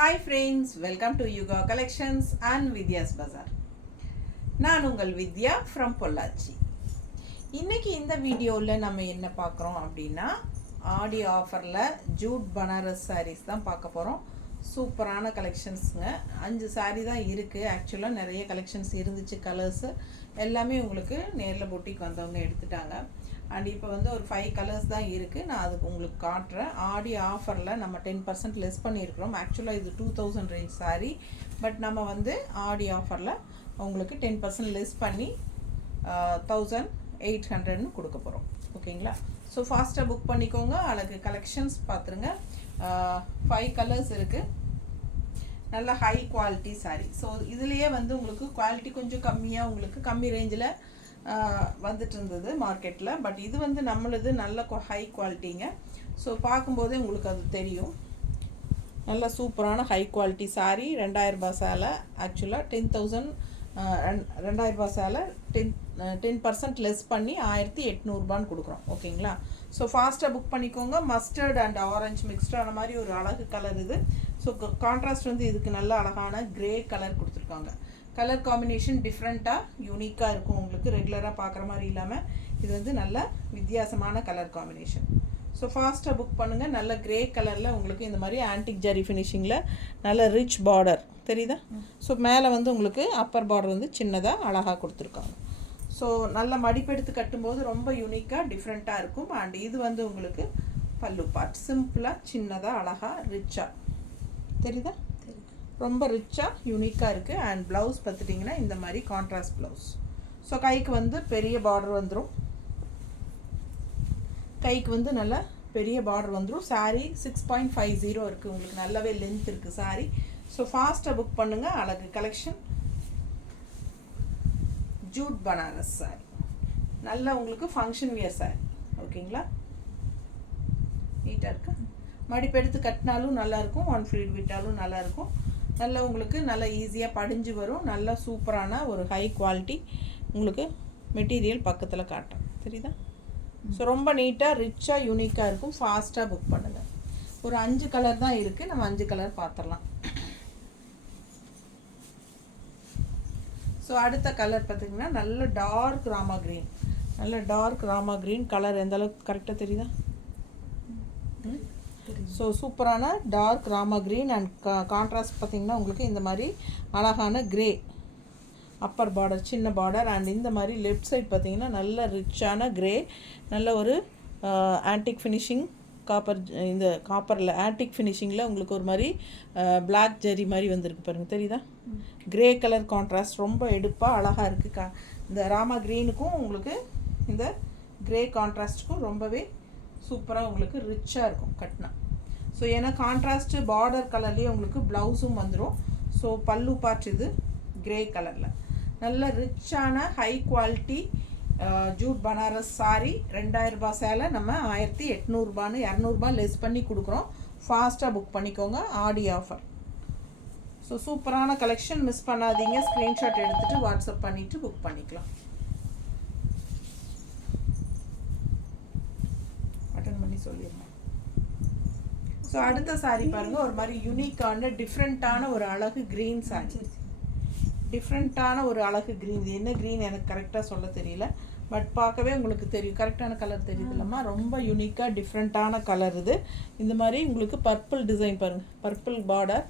Hi friends, welcome to Yuga Collections and Vidya's Bazaar. நான் உங்கள் வித்யா from Pollachi. இன்னைக்கு இந்த வீடியோவில் நம்ம என்ன பார்க்குறோம் அப்படின்னா ஆடி ஆஃபரில் ஜூட் பனாரஸ் sarees தான் பார்க்க போகிறோம். சூப்பரான கலெக்ஷன்ஸுங்க. 5 saree தான் இருக்குது. ஆக்சுவலாக நிறைய கலெக்ஷன்ஸ் இருந்துச்சு. கலர்ஸு எல்லாமே உங்களுக்கு நேரில் பொட்டிக்கு வந்தவங்க எடுத்துட்டாங்க. அண்ட் இப்போ வந்து ஒரு 5 கலர்ஸ் தான் இருக்குது. நான் அதுக்கு உங்களுக்கு காட்டுறேன். ஆடி ஆஃபரில் நம்ம 10% லெஸ் பண்ணியிருக்கிறோம். ஆக்சுவலாக இது 2000 ரேஞ்ச் saree. பட் நம்ம வந்து ஆடி ஆஃபரில் உங்களுக்கு 10% லெஸ் பண்ணி 1800ன்னு கொடுக்க போகிறோம். ஓகேங்களா? ஸோ ஃபாஸ்ட்டாக புக் பண்ணிக்கோங்க. அழகு கலெக்ஷன்ஸ் பார்த்துருங்க. 5 கலர்ஸ் இருக்குது. நல்ல ஹை குவாலிட்டி saree. ஸோ இதுலேயே வந்து உங்களுக்கு குவாலிட்டி கொஞ்சம் கம்மியாக உங்களுக்கு கம்மி ரேஞ்சில் வந்துட்டு இருந்தது மார்க்கெட்டில். பட் இது வந்து நம்மளது நல்ல ஹை குவாலிட்டிங்க. ஸோ பார்க்கும்போதே உங்களுக்கு அது தெரியும். நல்ல சூப்பரான ஹை குவாலிட்டி saree. 2000 ரூபாய் சேலை. ஆக்சுவலாக 10,000 2000 ரூபாய் சேலை 10% லெஸ் பண்ணி 1800 கொடுக்குறோம். ஓகேங்களா? ஸோ ஃபாஸ்ட்டாக புக் பண்ணிக்கோங்க. மஸ்டர்ட் அண்ட் ஆரஞ்சு மிக்ஸ்டான மாதிரி ஒரு அழகு கலர் இது. ஸோ கான்ட்ராஸ்ட் வந்து இதுக்கு நல்ல அழகான கிரே கலர் கொடுத்துருக்காங்க. கலர் காம்பினேஷன் டிஃப்ரெண்ட்டாக யூனிக்காக இருக்கும். உங்களுக்கு ரெகுலராக பார்க்குற மாதிரி இல்லாமல் இது வந்து நல்ல வித்தியாசமான கலர் காம்பினேஷன். ஸோ ஃபாஸ்ட்டாக புக் பண்ணுங்கள். நல்ல கிரே கலரில் உங்களுக்கு இந்த மாதிரி ஆன்டிக் ஜரி ஃபினிஷிங்கில் நல்ல ரிச் பார்டர் தெரியுதா? ஸோ மேலே வந்து உங்களுக்கு அப்பர் பார்டர் வந்து சின்னதாக அழகாக கொடுத்துருக்காங்க. ஸோ நல்ல மடிப்பெடுத்து கட்டும்போது ரொம்ப யூனிக்காக டிஃப்ரெண்ட்டாக இருக்கும். அண்ட் இது வந்து உங்களுக்கு பல்லு பார்ட் சிம்பிளாக சின்னதாக அழகாக ரிச்சாக தெரியுதா? ரொம்ப ரிச்சாக யூனிக்காக இருக்குது. அண்ட் ப்ளவுஸ் பார்த்துட்டிங்கன்னா இந்த மாதிரி கான்ட்ராஸ்ட் ப்ளவுஸ். ஸோ கைக்கு வந்து பெரிய பார்டர் வந்துடும். கைக்கு வந்து நல்ல பெரிய பார்டர் வந்துடும். saree 6.50 இருக்குது. உங்களுக்கு நல்லாவே லென்த் இருக்குது saree. ஸோ ஃபாஸ்ட்டாக புக் பண்ணுங்கள். அழகு கலெக்ஷன் ஜூட் பனாரஸ் saree. நல்லா உங்களுக்கு ஃபங்க்ஷன் வியர் saree. ஓகேங்களா? நீட்டாக இருக்கு. மடிப்பெடுத்து கட்டினாலும் நல்லாயிருக்கும். ஒன் ஃப்ளீட் விட்டாலும் நல்லாயிருக்கும். நல்லா உங்களுக்கு நல்லா ஈஸியாக படிஞ்சு வரும். நல்லா சூப்பரான ஒரு ஹை குவாலிட்டி உங்களுக்கு மெட்டீரியல் பக்கத்தில் காட்டும். தெரியுதா? ஸோ ரொம்ப நீட்டாக ரிச்சாக யூனிக்காக இருக்கும். ஃபாஸ்ட்டாக புக் பண்ணுங்கள். ஒரு 5 கலர் தான் இருக்குது. நம்ம 5 கலர் பார்த்துடலாம். ஸோ அடுத்த கலர் பார்த்திங்கன்னா நல்ல டார்க் ராமா க்ரீன். நல்ல டார்க் ராமா க்ரீன் கலர் எந்த அளவுக்கு கரெக்டாக தெரியுதா? ஸோ சூப்பரான dark Rama green and contrast பார்த்திங்கன்னா உங்களுக்கு இந்த மாதிரி அழகான கிரே அப்பர் பார்டர் சின்ன பார்டர். அண்ட் இந்த மாதிரி லெஃப்ட் சைட் பார்த்திங்கன்னா நல்ல ரிச்சான கிரே நல்ல ஒரு ஆன்டிக் ஃபினிஷிங் காப்பர். இந்த காப்பரில் ஆன்டிக் ஃபினிஷிங்கில் உங்களுக்கு ஒரு மாதிரி பிளாக் ஜெரி மாதிரி வந்திருக்கு பாருங்கள். தெரியுதா? கிரே கலர் கான்ட்ராஸ்ட் ரொம்ப எடுப்பாக அழகாக இருக்குது. இந்த ராமா க்ரீனுக்கும் உங்களுக்கு இந்த கிரே கான்ட்ராஸ்ட்டுக்கும் ரொம்பவே சூப்பராக உங்களுக்கு ரிச்சாக இருக்கும் கட்டினா. ஸோ ஏன்னா கான்ட்ராஸ்ட்டு பார்டர் கலர்லேயே உங்களுக்கு ப்ளவுஸும் வந்துடும். ஸோ பல்லு பார்ட் இது கிரே கலரில் நல்ல ரிச்சான high quality jute Banaras saree. 2000 ரூபாய் சேலை நம்ம 1800 200 லெஸ் பண்ணி கொடுக்குறோம். ஃபாஸ்ட்டாக புக் பண்ணிக்கோங்க. ஆடி ஆஃபர். ஸோ சூப்பரான கலெக்ஷன் மிஸ் பண்ணாதீங்க. ஸ்க்ரீன்ஷாட் எடுத்துகிட்டு வாட்ஸ்அப் பண்ணிவிட்டு புக் பண்ணிக்கலாம். அட்டன் பண்ணி சொல்லிடுங்க. ஸோ அடுத்த saree பாருங்கள். ஒரு மாதிரி யூனிக்கான டிஃப்ரெண்ட்டான ஒரு அழகு க்ரீன் saree. டிஃப்ரெண்ட்டான ஒரு அழகு க்ரீன். இது என்ன க்ரீன் எனக்கு கரெக்டாக சொல்ல தெரியல. பட் பார்க்கவே உங்களுக்கு தெரியும். கரெக்டான கலர் தெரியுது இல்லைம்மா? ரொம்ப யூனிக்காக டிஃப்ரெண்ட்டான கலர் இது. இந்த மாதிரி உங்களுக்கு பர்பிள் டிசைன் பாருங்கள். பர்பிள் பார்டர்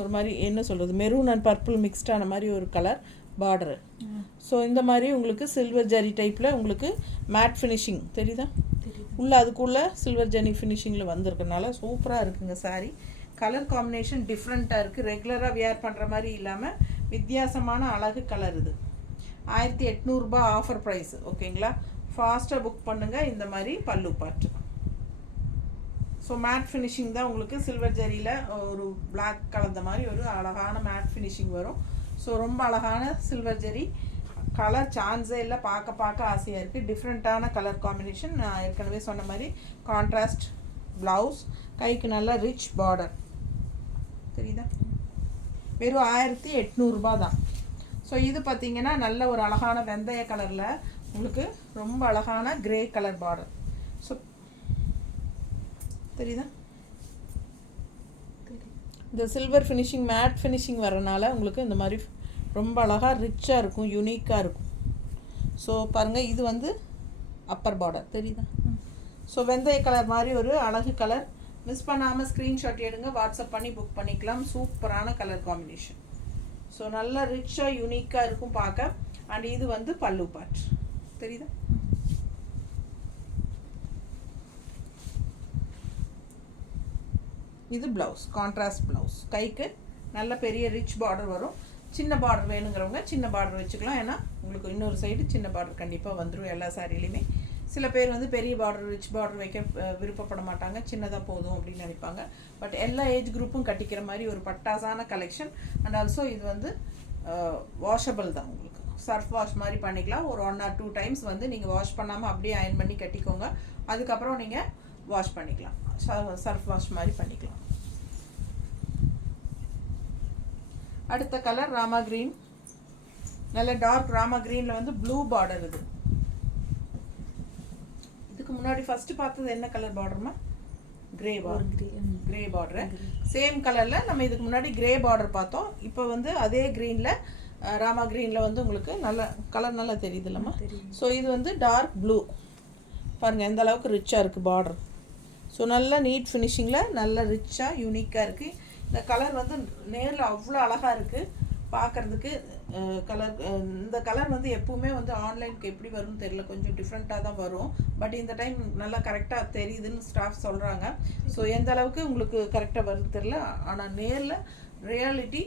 ஒரு மாதிரி என்ன சொல்கிறது மெரூன் அண்ட் பர்பிள் மிக்ஸ்டான மாதிரி ஒரு கலர் பார்டரு. ஸோ இந்த மாதிரி உங்களுக்கு சில்வர் ஜரி டைப்பில் உங்களுக்கு மேட் ஃபினிஷிங் தெரியுதா? உள்ளே அதுக்குள்ளே சில்வர் ஜரி ஃபினிஷிங்கில் வந்திருக்கனால சூப்பராக இருக்குங்க saree. கலர் காம்பினேஷன் டிஃப்ரெண்ட்டாக இருக்குது. ரெகுலராக வியர் பண்ணுற மாதிரி இல்லாமல் வித்தியாசமான அழகு கலர் இது. 1800 ஆஃபர் ப்ரைஸ். ஓகேங்களா? ஃபாஸ்ட்டாக புக் பண்ணுங்கள். இந்த மாதிரி பல்லு பார்ட்டு. ஸோ மேட் ஃபினிஷிங் தான் உங்களுக்கு சில்வர் ஜரியில் ஒரு பிளாக் கலந்த மாதிரி ஒரு அழகான மேட் ஃபினிஷிங் வரும். ஸோ ரொம்ப அழகான சில்வர் ஜரி கலர் சான்ஸே இல்லை. பார்க்க ஆசையாக இருக்குது. டிஃப்ரெண்ட்டான கலர் காம்பினேஷன். நான் ஏற்கனவே சொன்ன மாதிரி கான்ட்ராஸ்ட் ப்ளவுஸ். கைக்கு நல்லா ரிச் பார்டர் தெரியுதா? வெறும் 1800 தான். ஸோ இது பார்த்திங்கன்னா நல்ல ஒரு அழகான வெந்தய கலரில் உங்களுக்கு ரொம்ப அழகான கிரே கலர் பார்டர். ஸோ தெரியுதா? இந்த சில்வர் ஃபினிஷிங் மேட் ஃபினிஷிங் வரனால உங்களுக்கு இந்த மாதிரி ரொம்ப அழகாக ரிச்சாக இருக்கும், யூனிக்காக இருக்கும். ஸோ பாருங்கள், இது வந்து அப்பர் பார்டர் தெரியுதா? ஸோ வெந்தய கலர் மாதிரி ஒரு அழகு கலர். மிஸ் பண்ணாமல் ஸ்க்ரீன்ஷாட் எடுங்க, வாட்ஸ்அப் பண்ணி புக் பண்ணிக்கலாம். சூப்பரான கலர் காம்பினேஷன். ஸோ நல்லா ரிச்சாக யூனிக்காக இருக்கும் பார்க்க. அண்ட் இது வந்து பல்லு பார்ட் தெரியுதா? இது ப்ளவுஸ், கான்ட்ராஸ்ட் ப்ளவுஸ். கைக்கு நல்ல பெரிய ரிச் பார்டர் வரும். சின்ன பார்டர் வேணுங்கிறவங்க சின்ன பார்டர் வச்சுக்கலாம். ஏன்னா உங்களுக்கு இன்னொரு சைடு சின்ன பார்டர் கண்டிப்பாக வந்துடும் எல்லா சாரிலையுமே. சில பேர் வந்து பெரிய பார்டர் ரிச் பார்டர் வைக்க விருப்பப்பட மாட்டாங்க, சின்னதாக போதும் அப்படின்னு நினைப்பாங்க. பட் எல்லா ஏஜ் குரூப்பும் கட்டிக்கிற மாதிரி ஒரு பட்டாசான கலெக்ஷன். அண்ட் ஆல்சோ இது வந்து வாஷபிள் தான். உங்களுக்கு சர்ஃப் வாஷ் மாதிரி பண்ணிக்கலாம். ஒரு 1 or 2 டைம்ஸ் வந்து நீங்கள் வாஷ் பண்ணாமல் அப்படியே அயன் பண்ணி கட்டிக்கோங்க. அதுக்கப்புறம் நீங்கள் வாஷ் பண்ணிக்கலாம், சர்ஃப் வாஷ் மாதிரி பண்ணிக்கலாம். அடுத்த கலர் ராமா கிரீன். நல்ல டார்க் ராமா கிரீனில் வந்து ப்ளூ பார்டர். இது இதுக்கு முன்னாடி ஃபர்ஸ்ட் பார்த்தது என்ன கலர் பார்டர்மா? Grey border. Grey border same கலரில் நம்ம இதுக்கு முன்னாடி கிரே பார்டர் பார்த்தோம். இப்போ வந்து அதே க்ரீனில் ராமா க்ரீனில் வந்து உங்களுக்கு நல்ல கலர் நல்லா தெரியுது இல்லைம்மா? ஸோ இது வந்து டார்க் ப்ளூ. பாருங்கள் எந்த அளவுக்கு ரிச்சாக இருக்குது பார்டர். ஸோ நல்ல நீட் ஃபினிஷிங்கில் நல்ல ரிச்சாக யூனிக்காக இருக்குது. இந்த கலர் வந்து நேரில் அவ்வளோ அழகாக இருக்குது பார்க்குறதுக்கு. கலர் இந்த கலர் வந்து எப்பவுமே வந்து ஆன்லைனுக்கு எப்படி வரும்னு தெரியல, கொஞ்சம் டிஃப்ரெண்ட்டாக தான் வரும். பட் இந்த டைம் நல்லா கரெக்டாக தெரியுதுன்னு ஸ்டாஃப் சொல்கிறாங்க. ஸோ எந்த அளவுக்கு உங்களுக்கு கரெக்டாக வரும்னு தெரியல. ஆனால் நேரில் ரியாலிட்டி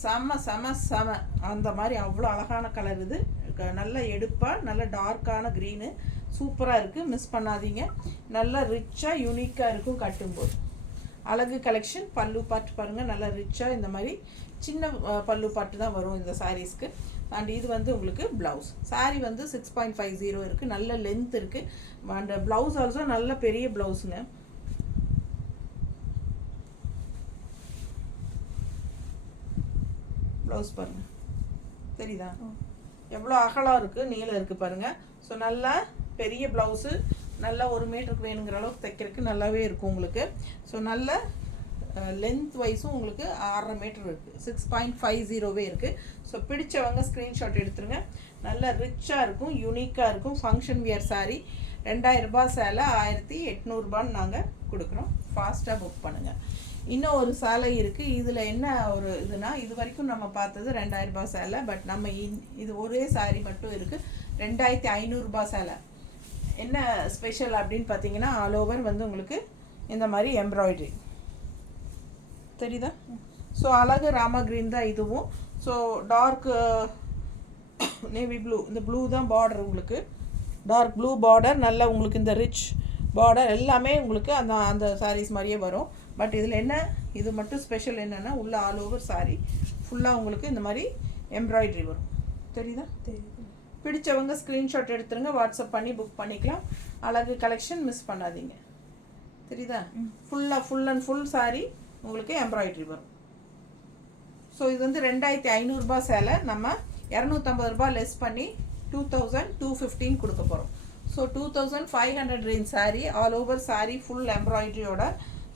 செம செம செம அந்த மாதிரி அவ்வளோ அழகான கலர். இது நல்ல எடுப்பாக நல்ல டார்க்கான க்ரீனு சூப்பராக இருக்குது. மிஸ் பண்ணாதீங்க. நல்லா ரிச்சாக யூனிக்காக இருக்கும் கட்டும்போது. அழகு கலெக்ஷன். பல்லு பாட்டு பாருங்கள், நல்லா ரிச்சாக இந்த மாதிரி சின்ன பல்லு பாட்டு தான் வரும் இந்த சாரீஸ்க்கு. அண்ட் இது வந்து உங்களுக்கு ப்ளவுஸ். சாரீ வந்து 6.50 இருக்குது, நல்ல லென்த் இருக்குது. அண்ட் ப்ளவுஸ் ஆல்சோ நல்ல பெரிய ப்ளவுஸுங்க. ப்ளவுஸ் பாருங்கள் தெரியுதா எவ்வளோ அகலம் இருக்குது, நீளம் இருக்குது பாருங்கள். ஸோ நல்லா பெரிய ப்ளவுஸு, நல்லா 1 மீட்டருக்கு வேணுங்கிற அளவுக்கு தைக்கிறதுக்கு நல்லாவே இருக்கும் உங்களுக்கு. ஸோ நல்ல லென்த் வைஸும் உங்களுக்கு 6.5 மீட்டர் இருக்குது, 6.50 இருக்குது. ஸோ பிடிச்சவங்க ஸ்க்ரீன்ஷாட் எடுத்துருங்க. நல்ல ரிச்சாக இருக்கும், யூனிக்காக இருக்கும். Function wear sari. 2000 ரூபாய் சேலை 1800 ரூபான்னு நாங்கள் கொடுக்குறோம். ஃபாஸ்ட்டாக புக் பண்ணுங்கள். இன்னும் ஒரு சேலை இருக்குது. இதில் என்ன ஒரு இதுனா, இது வரைக்கும் நம்ம பார்த்தது 2000 ரூபாய் சேலை. பட் நம்ம இது ஒரே சாரீ மட்டும் இருக்குது 2500 ரூபாய் சேலை. என்ன ஸ்பெஷல் அப்படின்னு பார்த்தீங்கன்னா, ஆல் ஓவர் வந்து உங்களுக்கு இந்த மாதிரி எம்ப்ராய்டரி தெரியுதா? ஸோ அழகு ராமா க்ரீன் தான் இதுவும். ஸோ டார்க் நேவி ப்ளூ, இந்த ப்ளூ தான் பார்டர் உங்களுக்கு. டார்க் ப்ளூ பார்டர், நல்ல உங்களுக்கு இந்த ரிச் பார்டர் எல்லாமே உங்களுக்கு அந்த அந்த சாரீஸ் மாதிரியே வரும். பட் இதில் என்ன, இது மட்டும் ஸ்பெஷல் என்னென்னா, உள்ள ஆல் ஓவர் சாரீ ஃபுல்லாக உங்களுக்கு இந்த மாதிரி எம்ப்ராய்டரி வரும். தெரியுதா? தெரியுது. பிடிச்சவங்க ஸ்க்ரீன்ஷாட் எடுத்துருங்க, வாட்ஸ்அப் பண்ணி புக் பண்ணிக்கலாம். அழகு கலெக்ஷன் மிஸ் பண்ணாதீங்க. தெரியுதா? ஃபுல்லாக ஃபுல் அண்ட் ஃபுல் சாரீ உங்களுக்கு எம்ப்ராய்டரி வரும். ஸோ இது வந்து 2500 ரூபாய் சேலை. நம்ம 250 ரூபாய் லெஸ் பண்ணி 2215 கொடுக்க போகிறோம். So 2500 range sari, all over sari full எம்ப்ராய்டரியோட.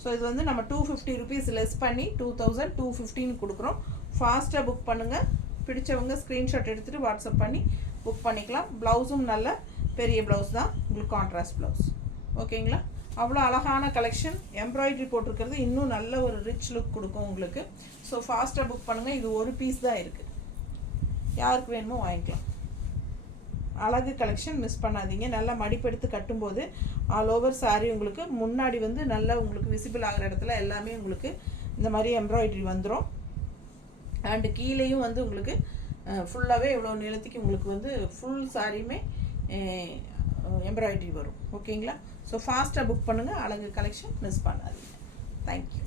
ஸோ இது வந்து நம்ம 250 rupees லெஸ் பண்ணி 2215 கொடுக்குறோம். ஃபாஸ்ட்டாக புக் பண்ணுங்கள். பிடிச்சவங்க ஸ்க்ரீன்ஷாட் எடுத்துகிட்டு வாட்ஸ்அப் பண்ணி புக் பண்ணிக்கலாம். ப்ளவுஸும் நல்ல பெரிய ப்ளவுஸ் தான் உங்களுக்கு, கான்ட்ராஸ்ட் ப்ளவுஸ். ஓகேங்களா? அவ்வளோ அழகான கலெக்ஷன். எம்ப்ராய்டரி போட்டிருக்கிறது இன்னும் நல்ல ஒரு ரிச் லுக் கொடுக்கும் உங்களுக்கு. ஸோ ஃபாஸ்ட்டாக புக் பண்ணுங்கள். இது ஒரு பீஸ் தான் இருக்குது, யாருக்கு வேணுமோ வாங்கிக்கலாம். அழகு கலெக்ஷன் மிஸ் பண்ணாதீங்க. நல்லா மடிப்பெடுத்து கட்டும்போது ஆல் ஓவர் சாரீ உங்களுக்கு முன்னாடி வந்து நல்லா உங்களுக்கு விசிபிள் ஆகிற இடத்துல எல்லாமே உங்களுக்கு இந்த மாதிரி எம்ப்ராய்டரி வந்துடும். அண்டு கீழேயும் வந்து உங்களுக்கு ஃபுல்லாகவே இவ்வளோ நிலத்துக்கு உங்களுக்கு வந்து ஃபுல் சாரியுமே எம்ப்ராய்டரி வரும். ஓகேங்களா? ஸோ ஃபாஸ்ட்டாக புக் பண்ணுங்கள். அழகு கலெக்ஷன் மிஸ் பண்ணாதீங்க. தேங்க்யூ.